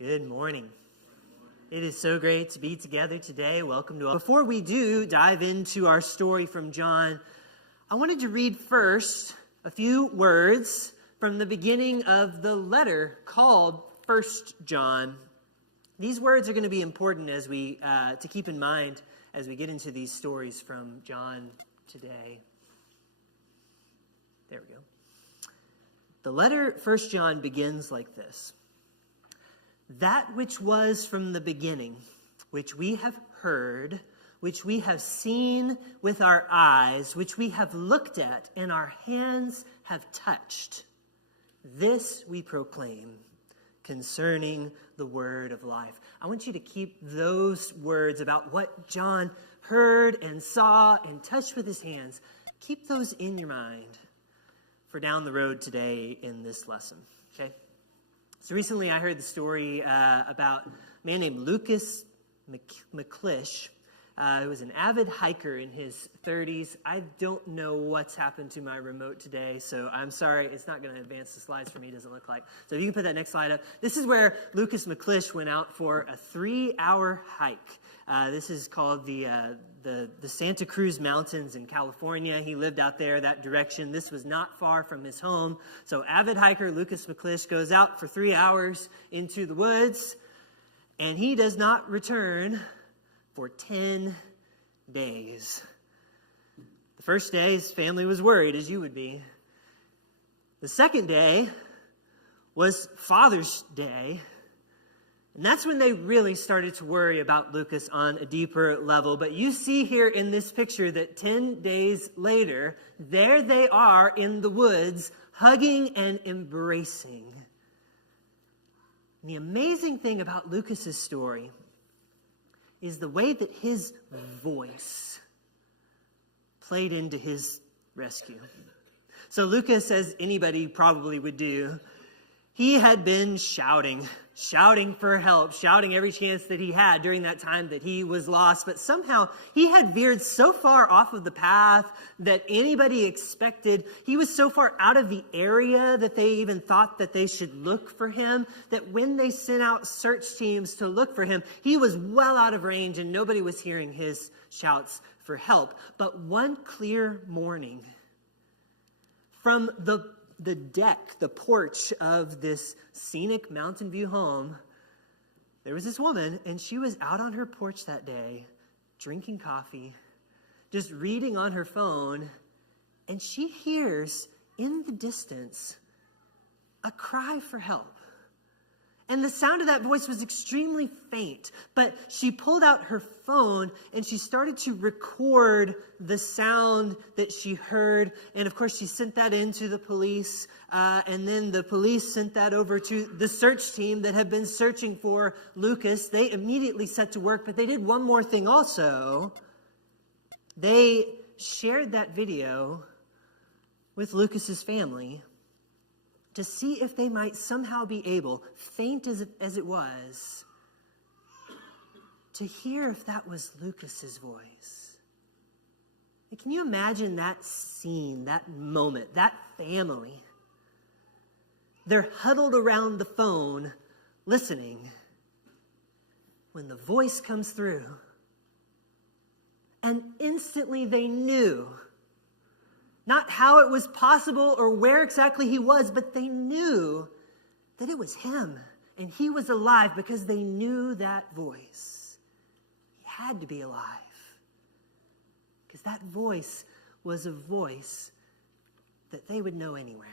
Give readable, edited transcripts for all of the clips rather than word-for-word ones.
Good morning. It is so great to be together today. Welcome to all. Before we do dive into our story from John, I wanted to read first a few words from the beginning of the letter called 1 John. These words are going to be important as we to keep in mind as we get into these stories from John today. There we go. The letter 1 John begins like this. That which was from the beginning, which we have heard, which we have seen with our eyes, which we have looked at and our hands have touched, this we proclaim concerning the word of life. I want you to keep those words about what John heard and saw and touched with his hands. Keep those in your mind for down the road today in this lesson, okay? So recently I heard the story about a man named Lucas McClish, who was an avid hiker in his 30s. I don't know what's happened to my remote today, so I'm sorry. It's not going to advance the slides for me, it doesn't look like. So if you can put that next slide up. This is where Lucas McClish went out for a 3-hour hike. This is called the Santa Cruz Mountains in California. He lived out there that direction. This was not far from his home. So avid hiker Lucas McClish goes out for 3 hours into the woods, and he does not return for 10 days. The first day, his family was worried, as you would be. The second day was Father's Day. And that's when they really started to worry about Lucas on a deeper level. But you see here in this picture that 10 days later, there they are in the woods, hugging and embracing. And the amazing thing about Lucas's story is the way that his voice played into his rescue. So Lucas, as anybody probably would do, he had been shouting for help, shouting every chance that he had during that time that he was lost. But somehow he had veered so far off of the path that anybody expected. He was so far out of the area that they even thought that they should look for him, that when they sent out search teams to look for him, he was well out of range and nobody was hearing his shouts for help. But one clear morning, from the deck, the porch of this scenic Mountain View home, there was this woman, and she was out on her porch that day, drinking coffee, just reading on her phone, and she hears in the distance a cry for help. And the sound of that voice was extremely faint, but she pulled out her phone and she started to record the sound that she heard. And of course, she sent that in to the police. And then the police sent that over to the search team that had been searching for Lucas. They immediately set to work, but they did one more thing also. They shared that video with Lucas's family to see if they might somehow be able, faint as it was, to hear if that was Lucas's voice. And can you imagine that scene, that moment, that family? They're huddled around the phone, listening, when the voice comes through. And instantly they knew not how it was possible or where exactly he was, but they knew that it was him and he was alive because they knew that voice. He had to be alive because that voice was a voice that they would know anywhere.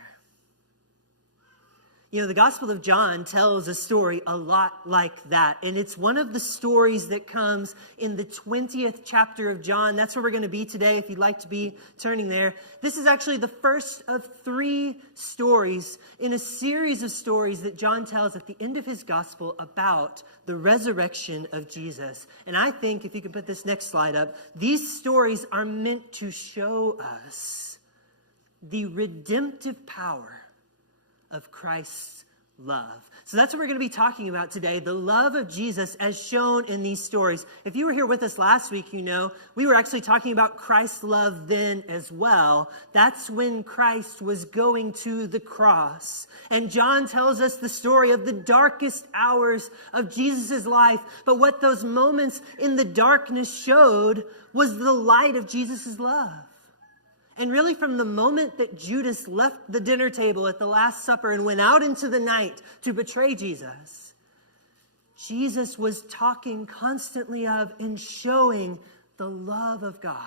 You know, the Gospel of John tells a story a lot like that. And it's one of the stories that comes in the 20th chapter of John. That's where we're going to be today, if you'd like to be turning there. This is actually the first of 3 stories in a series of stories that John tells at the end of his Gospel about the resurrection of Jesus. And I think, if you could put this next slide up, these stories are meant to show us the redemptive power of Christ's love. So that's what we're going to be talking about today, the love of Jesus as shown in these stories. If you were here with us last week, you know, we were actually talking about Christ's love then as well. That's when Christ was going to the cross. And John tells us the story of the darkest hours of Jesus' life. But what those moments in the darkness showed was the light of Jesus' love. And really, from the moment that Judas left the dinner table at the Last Supper and went out into the night to betray Jesus, Jesus was talking constantly of and showing the love of God.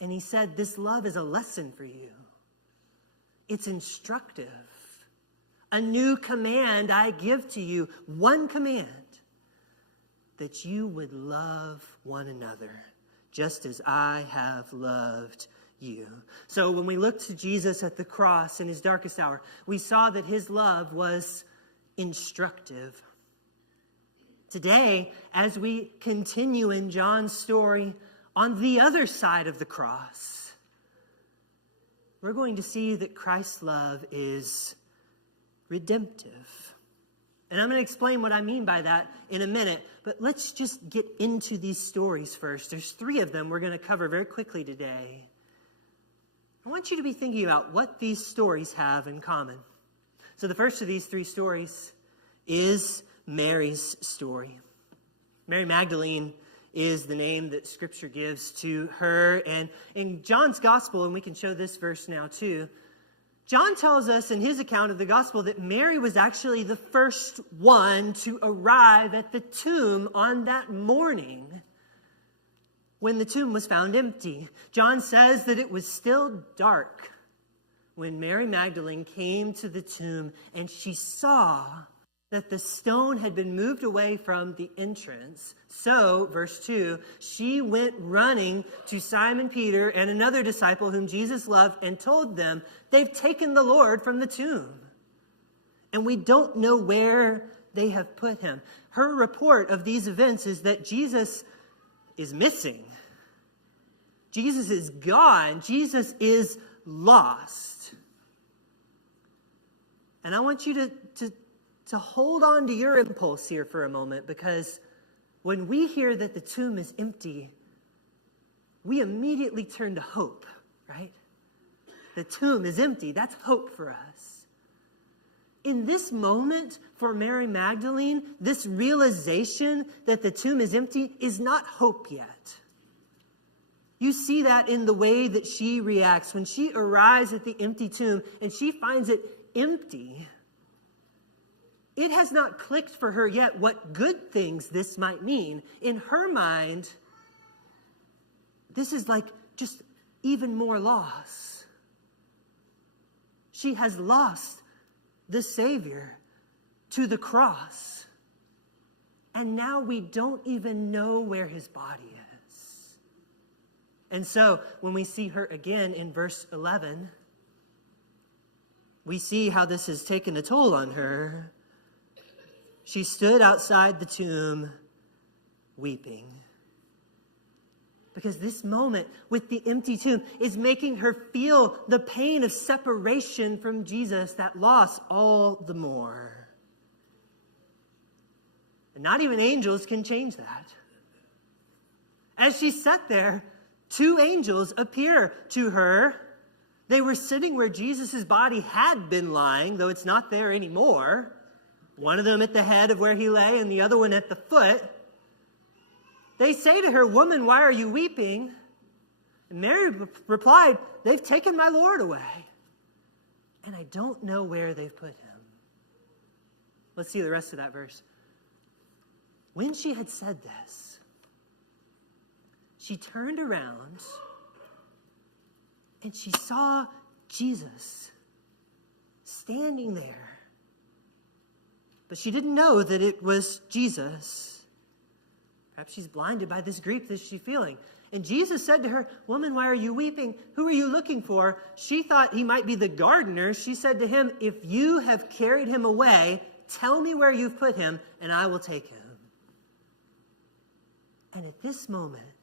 And he said, this love is a lesson for you. It's instructive. A new command I give to you, one command, that you would love one another, just as I have loved you. So when we looked to Jesus at the cross in his darkest hour, we saw that his love was instructive. Today, as we continue in John's story on the other side of the cross, we're going to see that Christ's love is redemptive. And I'm going to explain what I mean by that in a minute, but let's just get into these stories first. There's 3 of them we're going to cover very quickly today. I want you to be thinking about what these stories have in common. So the first of these 3 stories is Mary's story. Mary Magdalene is the name that Scripture gives to her. And in John's Gospel, and we can show this verse now too, John tells us in his account of the gospel that Mary was actually the first one to arrive at the tomb on that morning when the tomb was found empty. John says that it was still dark when Mary Magdalene came to the tomb and she saw that the stone had been moved away from the entrance. So, verse 2, she went running to Simon Peter and another disciple whom Jesus loved and told them, they've taken the Lord from the tomb, and we don't know where they have put him. Her report of these events is that Jesus is missing. Jesus is gone. Jesus is lost. And I want you to hold on to your impulse here for a moment, because when we hear that the tomb is empty, we immediately turn to hope, right? The tomb is empty. That's hope for us. In this moment for Mary Magdalene, this realization that the tomb is empty is not hope yet. You see that in the way that she reacts when she arrives at the empty tomb and she finds it empty. It has not clicked for her yet what good things this might mean. In her mind, this is like just even more loss. She has lost the Savior to the cross. And now we don't even know where his body is. And so when we see her again in verse 11, we see how this has taken a toll on her. She stood outside the tomb weeping. Because this moment with the empty tomb is making her feel the pain of separation from Jesus, that loss, all the more. And not even angels can change that. As she sat there, 2 angels appear to her. They were sitting where Jesus' body had been lying, though it's not there anymore. One of them at the head of where he lay and the other one at the foot. They say to her, "Woman, why are you weeping?" And Mary replied, "They've taken my Lord away, and I don't know where they've put him." Let's see the rest of that verse. When she had said this, she turned around and she saw Jesus standing there. But she didn't know that it was Jesus. Perhaps she's blinded by this grief that she's feeling. And Jesus said to her, "Woman, why are you weeping? Who are you looking for?" She thought he might be the gardener. She said to him, "If you have carried him away, tell me where you've put him, and I will take him." And at this moment,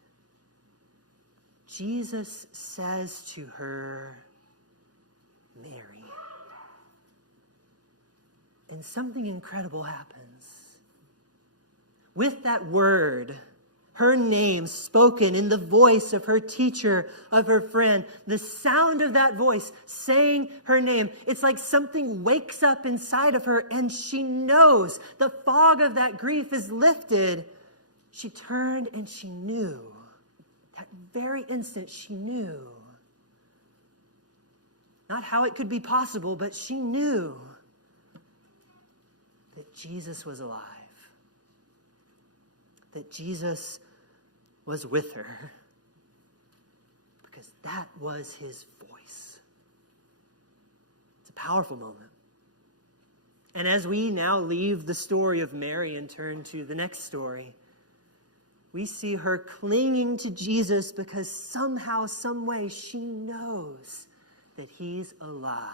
Jesus says to her, "Mary." And something incredible happens. With that word, her name spoken in the voice of her teacher, of her friend, the sound of that voice saying her name, it's like something wakes up inside of her and she knows the fog of that grief is lifted. She turned and she knew. That very instant she knew. Not how it could be possible, but she knew that Jesus was alive. That Jesus was with her. Because that was his voice. It's a powerful moment. And as we now leave the story of Mary and turn to the next story, we see her clinging to Jesus because somehow, some way, she knows that he's alive.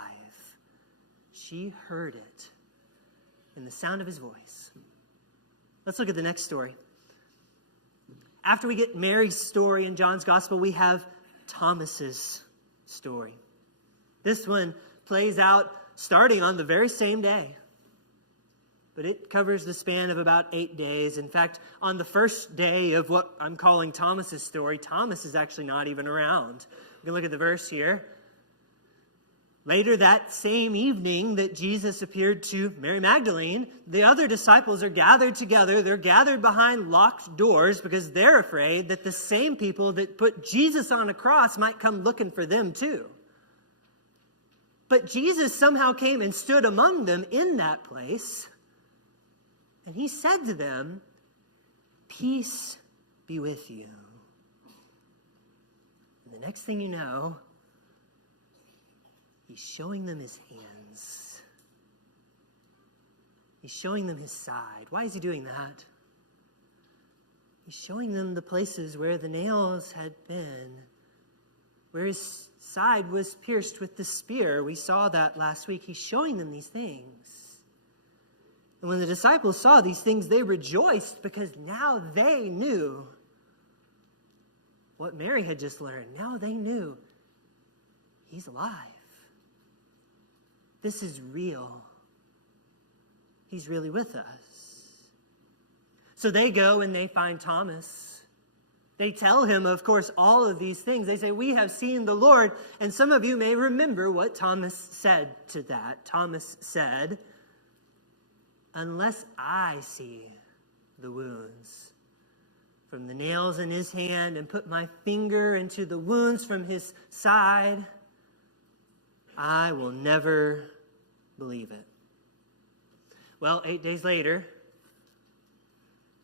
She heard it in the sound of his voice. Let's look at the next story. After we get Mary's story in John's gospel, we have Thomas's story. This one plays out starting on the very same day. But it covers the span of about 8 days. In fact, on the first day of what I'm calling Thomas's story, Thomas is actually not even around. We can look at the verse here. Later that same evening that Jesus appeared to Mary Magdalene, the other disciples are gathered together. They're gathered behind locked doors because they're afraid that the same people that put Jesus on a cross might come looking for them too. But Jesus somehow came and stood among them in that place. And he said to them, "Peace be with you." And the next thing you know, he's showing them his hands. He's showing them his side. Why is he doing that? He's showing them the places where the nails had been, where his side was pierced with the spear. We saw that last week. He's showing them these things. And when the disciples saw these things, they rejoiced because now they knew what Mary had just learned. Now they knew he's alive. This is real. He's really with us. So they go and they find Thomas. They tell him, of course, all of these things. They say, "We have seen the Lord." And some of you may remember what Thomas said to that. Thomas said, "Unless I see the wounds from the nails in his hand and put my finger into the wounds from his side, I will never believe it." Well, 8 days later,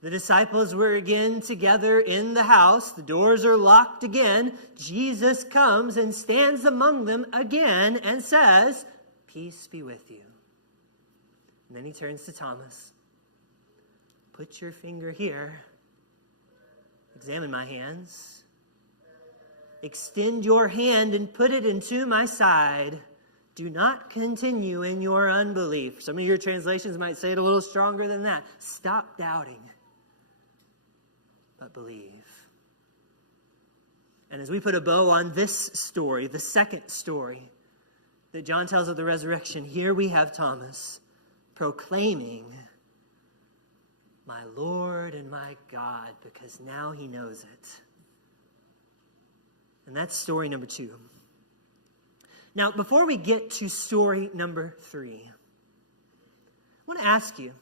the disciples were again together in the house. The doors are locked again. Jesus comes and stands among them again and says, "Peace be with you." And then he turns to Thomas. "Put your finger here. Examine my hands. Extend your hand and put it into my side. Do not continue in your unbelief." Some of your translations might say it a little stronger than that. Stop doubting, but believe. And as we put a bow on this story, the second story that John tells of the resurrection, here we have Thomas proclaiming, "My Lord and my God," because now he knows it. And that's story number 2. Now, before we get to story number 3, I want to ask you,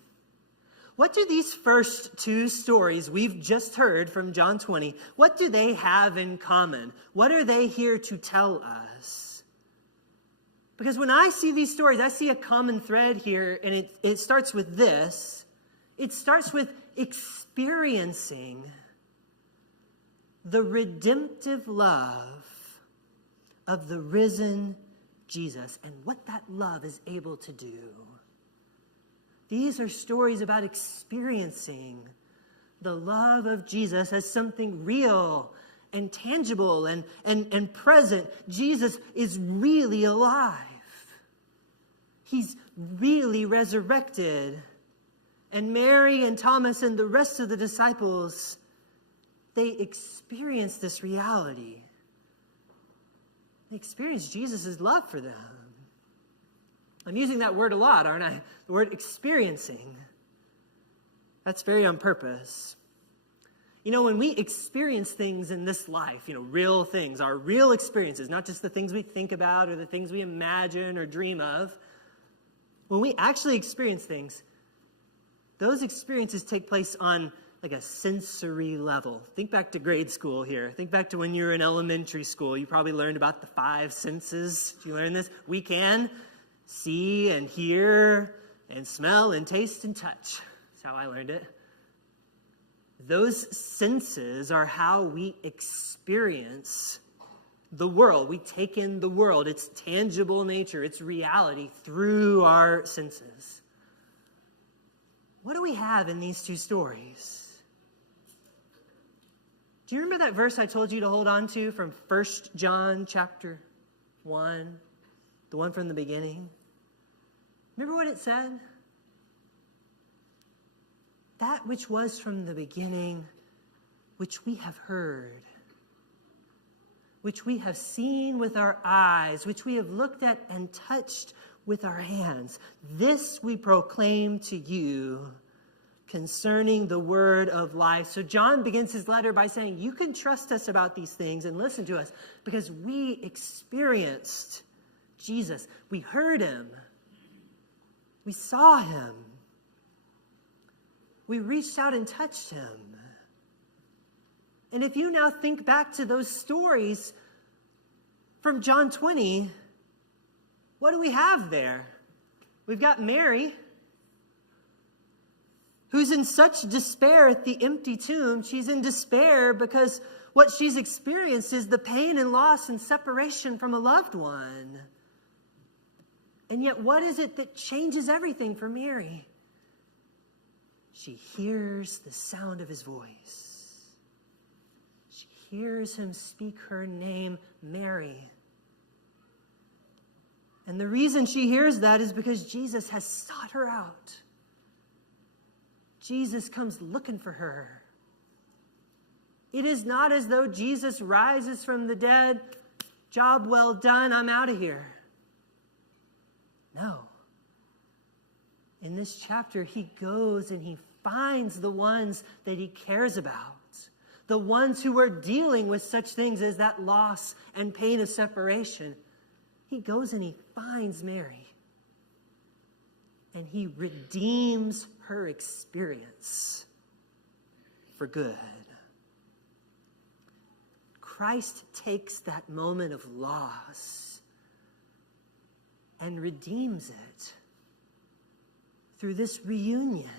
what do these first 2 stories we've just heard from John 20, what do they have in common? What are they here to tell us? Because when I see these stories, I see a common thread here, and it starts with this. It starts with experiencing the redemptive love of the risen Jesus and what that love is able to do. These are stories about experiencing the love of Jesus as something real and tangible and present. Jesus is really alive. He's really resurrected. And Mary and Thomas and the rest of the disciples, they experience this reality. They experience Jesus' love for them. I'm using that word a lot, aren't I? The word experiencing. That's very on purpose. You know, when we experience things in this life, real things, our real experiences, not just the things we think about or the things we imagine or dream of, when we actually experience things, those experiences take place on like a sensory level. Think back to grade school here. Think back to when you were in elementary school. You probably learned about the 5 senses. Did you learn this? We can see and hear and smell and taste and touch. That's how I learned it. Those senses are how we experience the world. We take in the world, its tangible nature, its reality through our senses. What do we have in these two stories? Do you remember that verse I told you to hold on to from 1 John chapter 1? The one from the beginning? Remember what it said? That which was from the beginning, which we have heard, which we have seen with our eyes, which we have looked at and touched with our hands. This we proclaim to you concerning the word of life. So John begins his letter by saying, you can trust us about these things and listen to us because we experienced Jesus. We heard him. We saw him. We reached out and touched him. And if you now think back to those stories from John 20, what do we have there? We've got Mary, who's in such despair at the empty tomb. She's in despair because what she's experienced is the pain and loss and separation from a loved one. And yet, what is it that changes everything for Mary? She hears the sound of his voice. She hears him speak her name, Mary. And the reason she hears that is because Jesus has sought her out. Jesus comes looking for her. It is not as though Jesus rises from the dead, job well done, I'm out of here. No. In this chapter, he goes and he finds the ones that he cares about, the ones who are dealing with such things as that loss and pain of separation. He goes and he finds Mary, and he redeems her experience for good. Christ takes that moment of loss and redeems it through this reunion,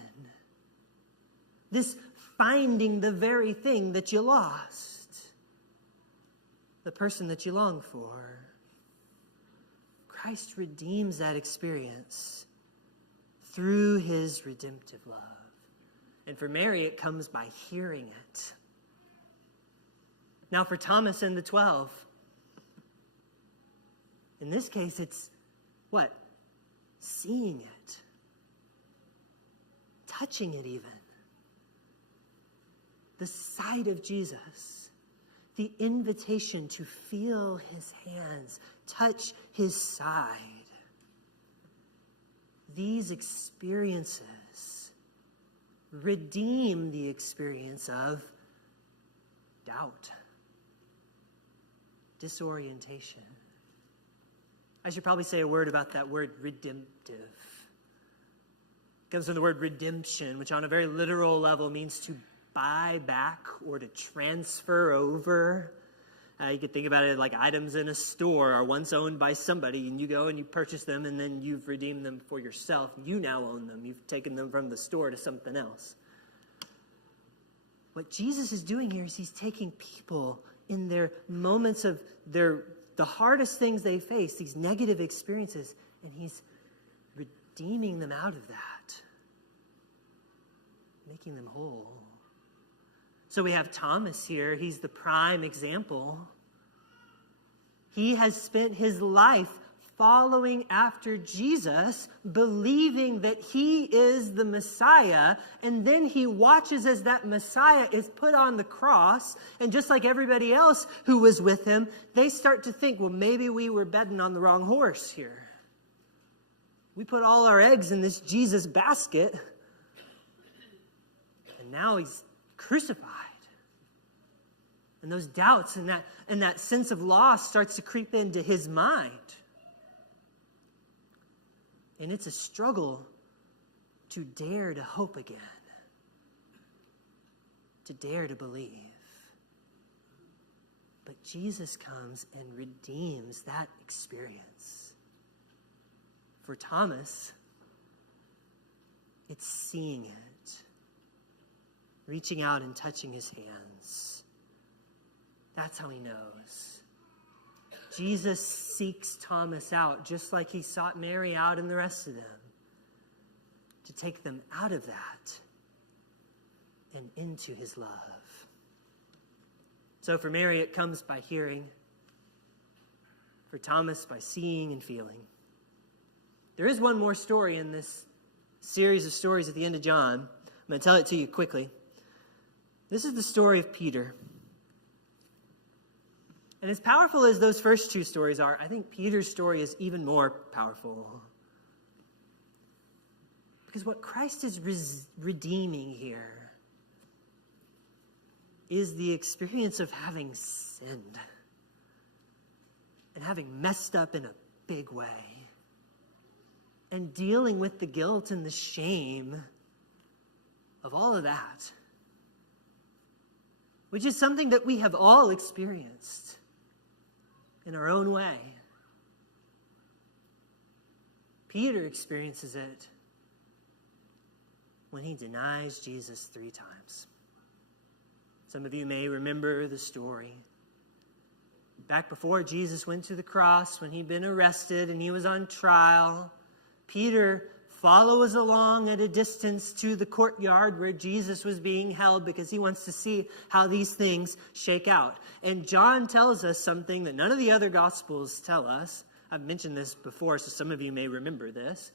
this finding the very thing that you lost, the person that you long for. Christ redeems that experience through his redemptive love. And for Mary, it comes by hearing it. Now for Thomas and the 12, in this case, it's what? Seeing it. Touching it even. The sight of Jesus. The invitation to feel his hands, touch his side. These experiences redeem the experience of doubt, disorientation. I should probably say a word about that word redemptive. It comes from the word redemption, which on a very literal level means to buy back or to transfer over. You could think about it like items in a store are once owned by somebody, and you go and you purchase them, and then you've redeemed them for yourself. You now own them. You've taken them from the store to something else. What Jesus is doing here is he's taking people in their moments of the hardest things they face, these negative experiences, and he's redeeming them out of that, making them whole. So we have Thomas here. He's the prime example. He has spent his life following after Jesus, believing that he is the Messiah, and then he watches as that Messiah is put on the cross, and just like everybody else who was with him, they start to think, well, maybe we were betting on the wrong horse here. We put all our eggs in this Jesus basket, and now he's crucified. And those doubts and that sense of loss starts to creep into his mind. And it's a struggle to dare to hope again, to dare to believe. But Jesus comes and redeems that experience. For Thomas, it's seeing it, reaching out and touching his hands. That's how he knows. Jesus seeks Thomas out, just like he sought Mary out and the rest of them, to take them out of that and into his love. So for Mary, it comes by hearing. For Thomas, by seeing and feeling. There is one more story in this series of stories at the end of John. I'm going to tell it to you quickly. This is the story of Peter. And as powerful as those first two stories are, I think Peter's story is even more powerful. Because what Christ is redeeming here is the experience of having sinned and having messed up in a big way and dealing with the guilt and the shame of all of that, which is something that we have all experienced in our own way. Peter experiences it when he denies Jesus 3 times. Some of you may remember the story. Back before Jesus went to the cross, when he'd been arrested and he was on trial, Peter follows along at a distance to the courtyard where Jesus was being held because he wants to see how these things shake out. And John tells us something that none of the other Gospels tell us. I've mentioned this before, so some of you may remember this.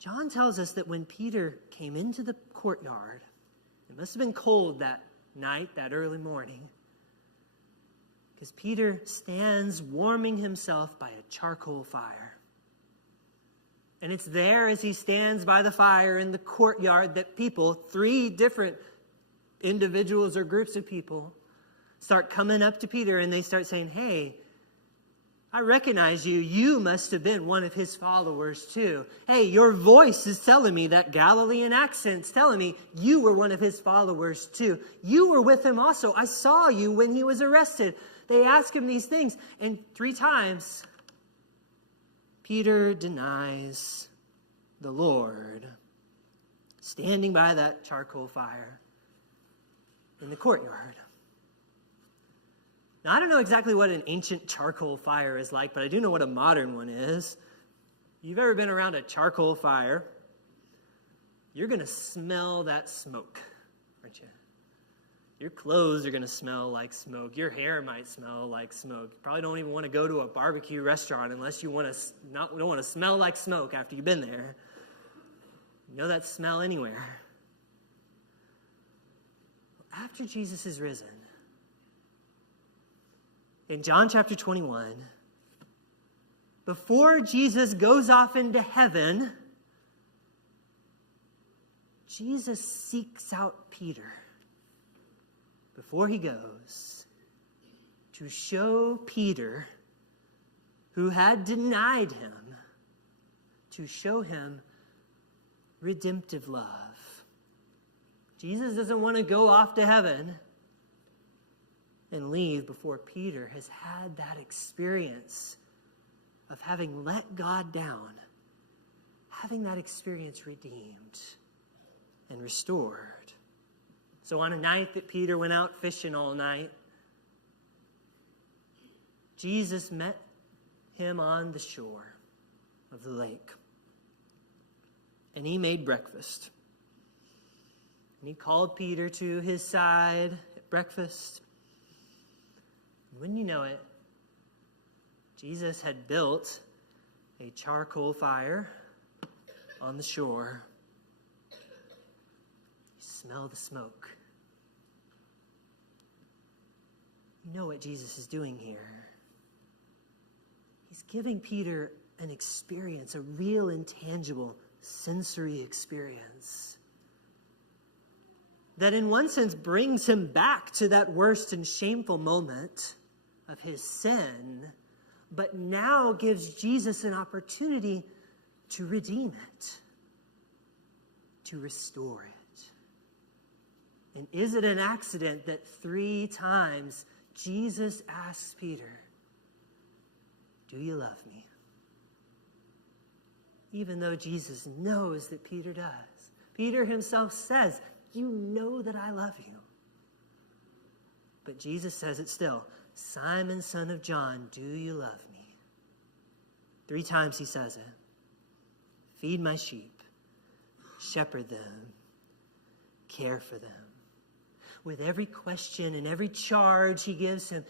John tells us that when Peter came into the courtyard, it must have been cold that night, that early morning, because Peter stands warming himself by a charcoal fire. And it's there as he stands by the fire in the courtyard that people, 3 different individuals or groups of people, start coming up to Peter and they start saying, "Hey, I recognize you. You must have been one of his followers too. Hey, your voice is telling me, that Galilean accent's telling me you were one of his followers too. You were with him also. I saw you when he was arrested." They ask him these things, and 3 times Peter denies the Lord, standing by that charcoal fire in the courtyard. Now, I don't know exactly what an ancient charcoal fire is like, but I do know what a modern one is. You've ever been around a charcoal fire, you're going to smell that smoke, aren't you? Your clothes are going to smell like smoke. Your hair might smell like smoke. You probably don't even want to go to a barbecue restaurant unless you don't want to smell like smoke after you've been there. You know that smell anywhere. After Jesus is risen, in John chapter 21, before Jesus goes off into heaven, Jesus seeks out Peter before he goes to show Peter, who had denied him, to show him redemptive love. Jesus doesn't want to go off to heaven and leave before Peter has had that experience of having let God down, having that experience redeemed and restored. So on a night that Peter went out fishing all night, Jesus met him on the shore of the lake. And he made breakfast. And he called Peter to his side at breakfast. And wouldn't you know it, Jesus had built a charcoal fire on the shore. You smell the smoke. You know what Jesus is doing here. He's giving Peter an experience, a real, intangible, sensory experience that in one sense brings him back to that worst and shameful moment of his sin, but now gives Jesus an opportunity to redeem it, to restore it. And is it an accident that 3 times Jesus asks Peter, "Do you love me?" Even though Jesus knows that Peter does. Peter himself says, "You know that I love you." But Jesus says it still, "Simon, son of John, do you love me?" 3 times he says it. Feed my sheep, shepherd them, care for them. With every question and every charge he gives him,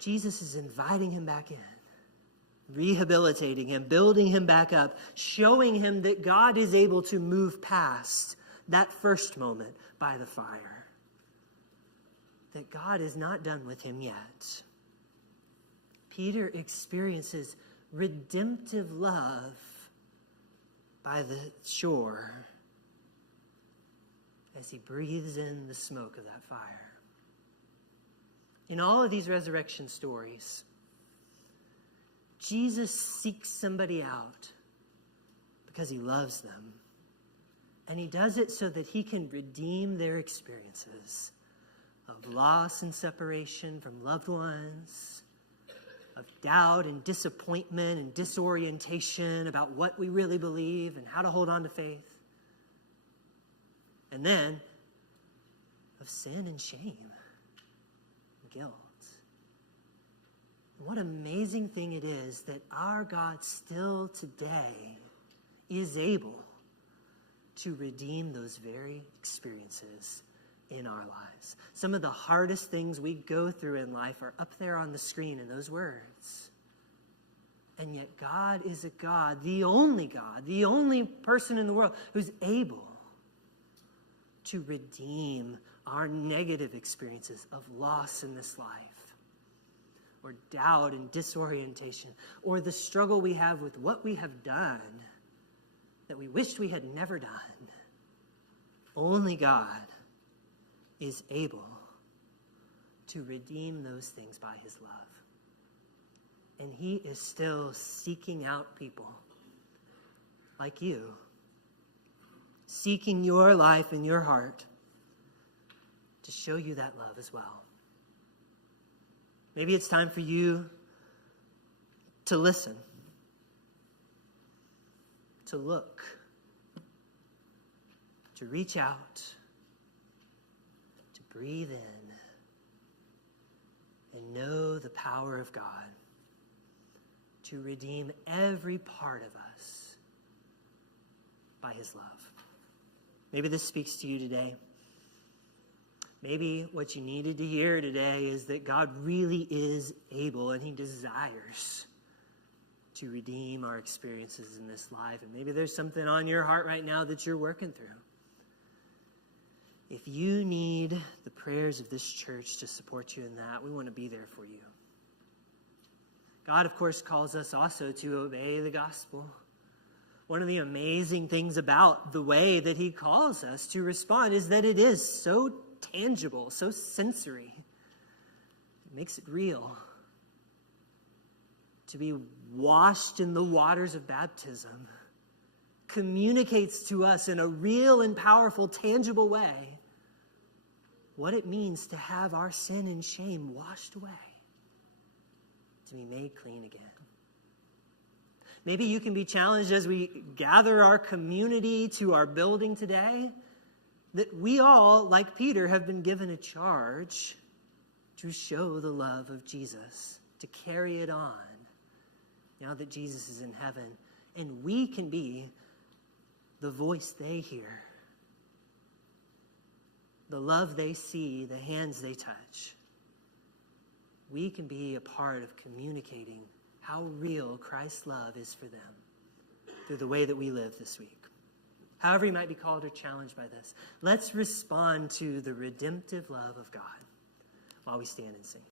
Jesus is inviting him back in, rehabilitating him, building him back up, showing him that God is able to move past that first moment by the fire. That God is not done with him yet. Peter experiences redemptive love by the shore as he breathes in the smoke of that fire. In all of these resurrection stories, Jesus seeks somebody out because he loves them. And he does it so that he can redeem their experiences of loss and separation from loved ones, of doubt and disappointment and disorientation about what we really believe and how to hold on to faith. And then of sin and shame and guilt. What an amazing thing it is that our God still today is able to redeem those very experiences in our lives. Some of the hardest things we go through in life are up there on the screen in those words. And yet God is a God, the only person in the world who's able to redeem our negative experiences of loss in this life, or doubt and disorientation, or the struggle we have with what we have done that we wished we had never done. Only God is able to redeem those things by his love. And he is still seeking out people like you, seeking your life and your heart to show you that love as well. Maybe it's time for you to listen, to look, to reach out, to breathe in, and know the power of God to redeem every part of us by his love. Maybe this speaks to you today. Maybe what you needed to hear today is that God really is able and he desires to redeem our experiences in this life. And maybe there's something on your heart right now that you're working through. If you need the prayers of this church to support you in that, we want to be there for you. God, of course, calls us also to obey the gospel. One of the amazing things about the way that he calls us to respond is that it is so tangible, so sensory. It makes it real. To be washed in the waters of baptism communicates to us in a real and powerful, tangible way what it means to have our sin and shame washed away, to be made clean again. Maybe you can be challenged as we gather our community to our building today, that we all, like Peter, have been given a charge to show the love of Jesus, to carry it on now that Jesus is in heaven. And we can be the voice they hear, the love they see, the hands they touch. We can be a part of communicating how real Christ's love is for them through the way that we live this week. However you might be called or challenged by this, let's respond to the redemptive love of God while we stand and sing.